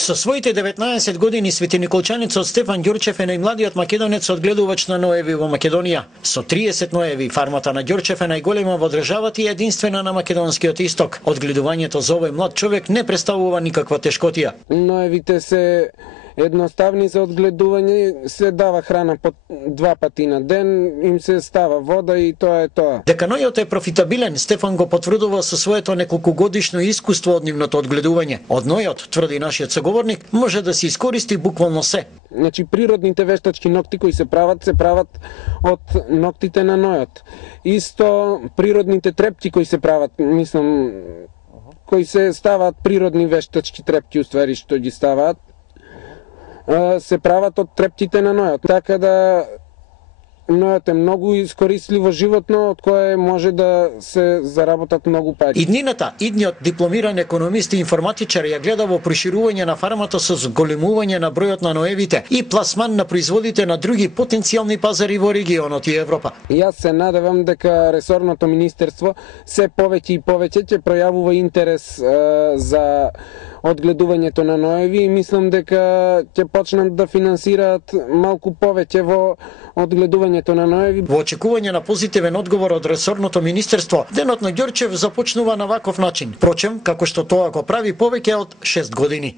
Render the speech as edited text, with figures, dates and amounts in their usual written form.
Со своите 19 години светениколчанецот Стефан Ѓорчев е најмладиот македонец одгледувач на ноеви во Македонија. Со 30 ноеви, фармата на Ѓорчев е најголема во државата и единствена на македонскиот исток. Одгледувањето за овој млад човек не представува никаква тешкотија. Ноевите се едноставни за одгледување, се дава храна по 2 пати на ден, им се става вода и тоа е тоа. Дека нојот е профитабилен, Стефан го потврдува со своето неколкугодишно искуство од нивното одгледување. Од нојот, тврди нашиот соговорник, може да се искористи буквално се. Значи, природните вештачки нокти кои се прават од ноктите на нојот. Исто природните трепки кои се прават, мислам, кои се ставаат природни вештачки трепки, уствари што ги ставаат, се прават од трепките на нојот. Така да нојот е многу искористливо животно од кое може да се заработат многу пари. Идниот дипломиран економист и информатичар ја гледа во проширување на фармата со зголемување на бројот на ноевите и пласман на производите на други потенцијални пазари во регионот и Европа. Јас се надевам дека ресорното министерство се повеќе и повеќе ќе пројавува интерес за одгледувањето на ноеви и мислам дека ќе почнат да финансираат малку повеќе во одгледувањето на ноеви. Во очекување на позитивен одговор од ресорното министерство, денот на Ѓорчев започнува на ваков начин, впрочем, како што тоа го прави повеќе од 6 години.